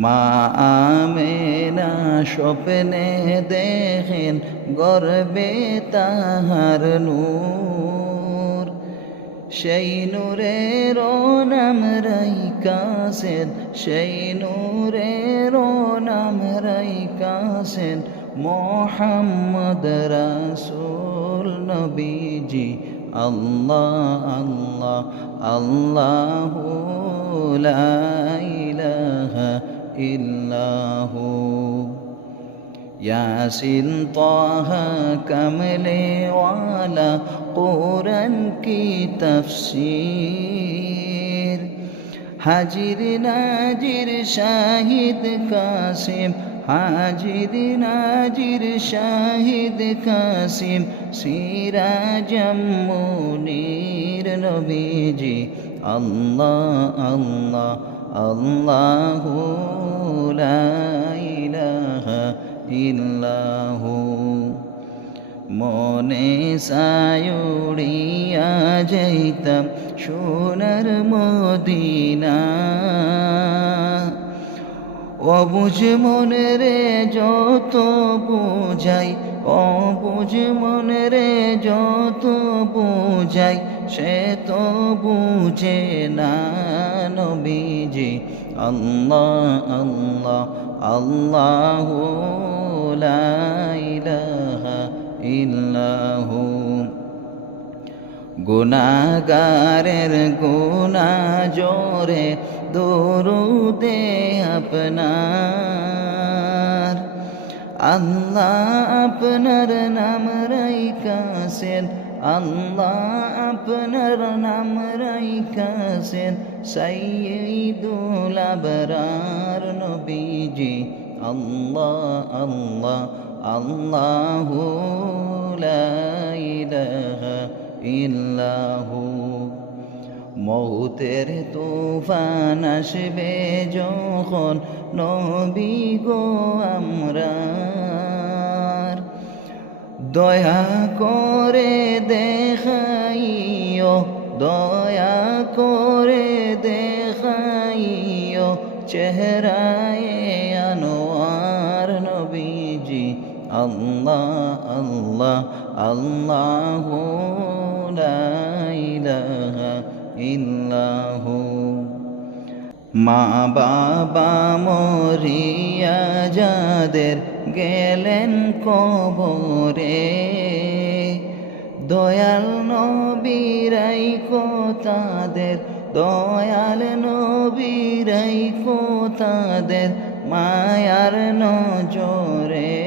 মা আমেনা স্বপ্নে দেখেন গর্বে তাহার নূর। সেই নূরের নাম রাইকাসেন, সেই নূরের নাম রাইকাসেন, মোহাম্মদ রাসূল নবীজি। আল্লাহ আল্লাহ আল্লাহ লা ইলাহা ইল্লাহু। ইয়াসিন তাহা কমলে ওয়ালা কোরআন কি তফসির? হাজির নাজির শাহিদ কাসিম, হাজির নাজির শাহিদ কাসিম, সিরাজম মুনির নবীজি, আল্লাহ আল্লাহ। আল্লাহ লা ইলাহা মনে সায়ুড়িয়া যাইতাম সোনার মদিনা। অবুঝ মনে রে যত বুঝাই অবুঝ মনে রে যত বুঝাই, সে তো বুঝে না। নবীজি আল্লাহ আল্লাহ আল্লাহ ইল্লাহু গুনাগারের গুনা জোরে দরুদে আপনার। আল্লাহ আপনার নাম রাইকাসেন আল্লাহ আপনার নাম রাইকাসেন সাইয়্যিদুল আবরার নবীজি। আল্লাহ আল্লাহ, আল্লাহু লা ইলাহা ইল্লাহু। মৌতের তুফান আসবে যখন নবী গো আমরা দয়া করে দেখাইও, দয়া করে দেখাইও চেহারায় আনোয়ার নবীজি। আল্লাহ আল্লাহ আল্লাহ ইল্লাহু। মা বাবা মরিয়া যাদের গেলেন কবরে। দয়াল নবীরাই কো তাদের, দয়াল নবীরাই কো তাদের মায়ার নজরে।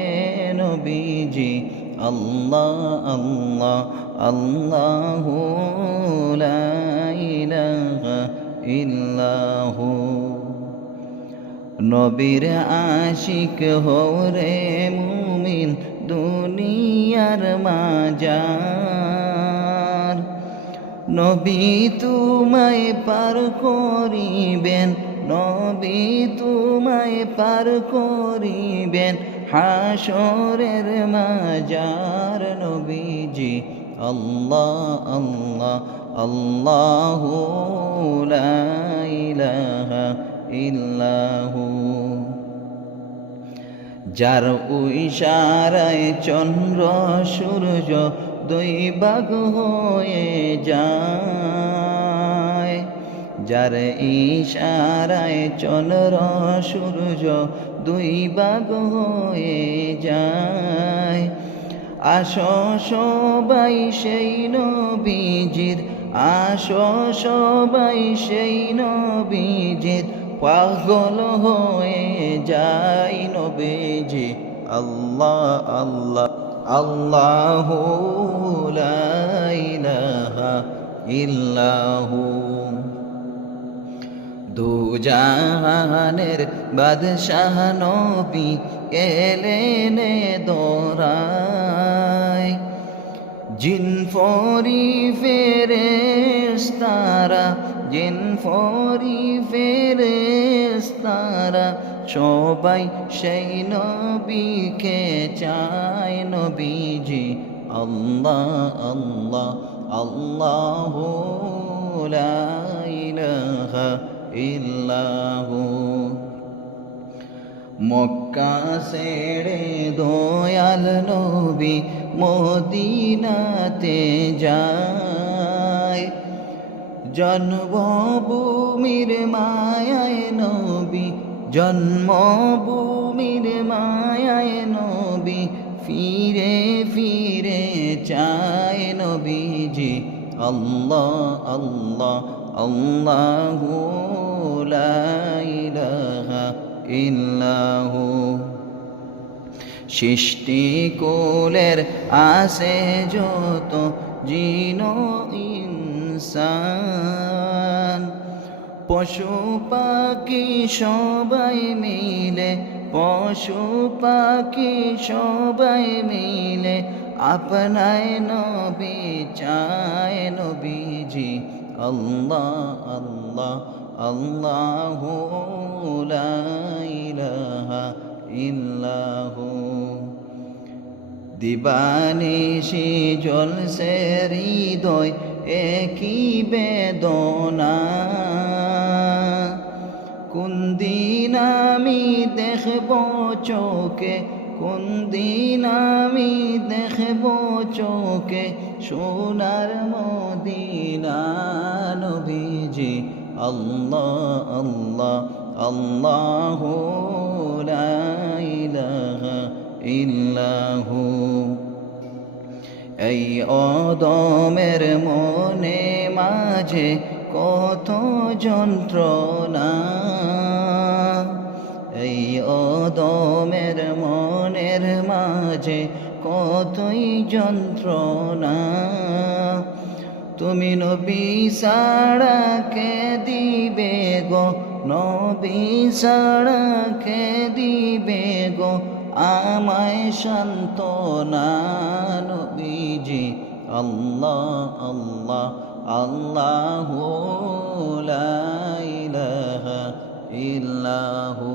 নবীজি, আল্লাহ আল্লাহ আল্লাহ ইল্লাহু। নবীর আশিক হরে মুমিন দুনিয়ার মাজার। নবী তুমায় পার করিবেন, নবী তুমায় পার করিবেন হাসরের মাজার। নবীজি, আল্লাহ আল্লাহ আল্লাহ ইলাহা ইল্লাহু। যার ইশারায় চন্দ্র, সূর্য দুই বাগ হয়ে যায়। যার ইশারায় চন্দ্র, সূর্য দুই বাগ হয়ে যায়। আসো সবাই সেই নবীজির, আসো সবাই সেই নবীজির। পাগল হয়ে যাই নবীজি। আল্লাহ আল্লাহ আল্লাহ ইল্লাহু। দুজাহানের বাদশাহ নবী এলেন দোরায়। জিন ফরি ফেরেস্তারা জিন ফরি ফেরেস্তারা সবাই সেই নবীকে চায় নবীজি। আল্লাহ আল্লাহ আল্লাহ ইলাহা ইল্লাহু। মক্কা ছেড়ে দয়াল নবী মদিনাতে যায়। জন্মভূমির মায়ায় নবী, জন্মভূমির মায়ায় নবী, ফিরে ফিরে চায় নবীজি, আল্লাহ আল্লাহ, আল্লাহু লা সৃষ্টি কোলের আসে যত জিন ইনসান। পশু পাখি সবাই মিলে, পশু পাখি সবাই মিলে, আপনায় নবী চায় নবীজি, আল্লাহ আল্লাহ আল্লাহ ইলাহা ইল্লাহু। দিবানিশি জলসে হৃদয় একই বেদনা? কোন দিন আমি দেখব চোখে, কোন দিন আমি দেখব চোখে সোনার মদিনা নবীজি। আল্লাহ আল্লাহ আল্লাহ ইল্লাহু। এই অদমের মনে মাঝে কত যন্ত্রণা। এই অদমের মনের মাঝে কতই যন্ত্রণা। তুমি নবী সাড়া কে দিবে গো? নবী সাড়া কে দিবে গো? আমায় শান্ত সান্ত্বনা বিজি আল্লাহ আল্লাহ আল্লাহ ইল্লাহু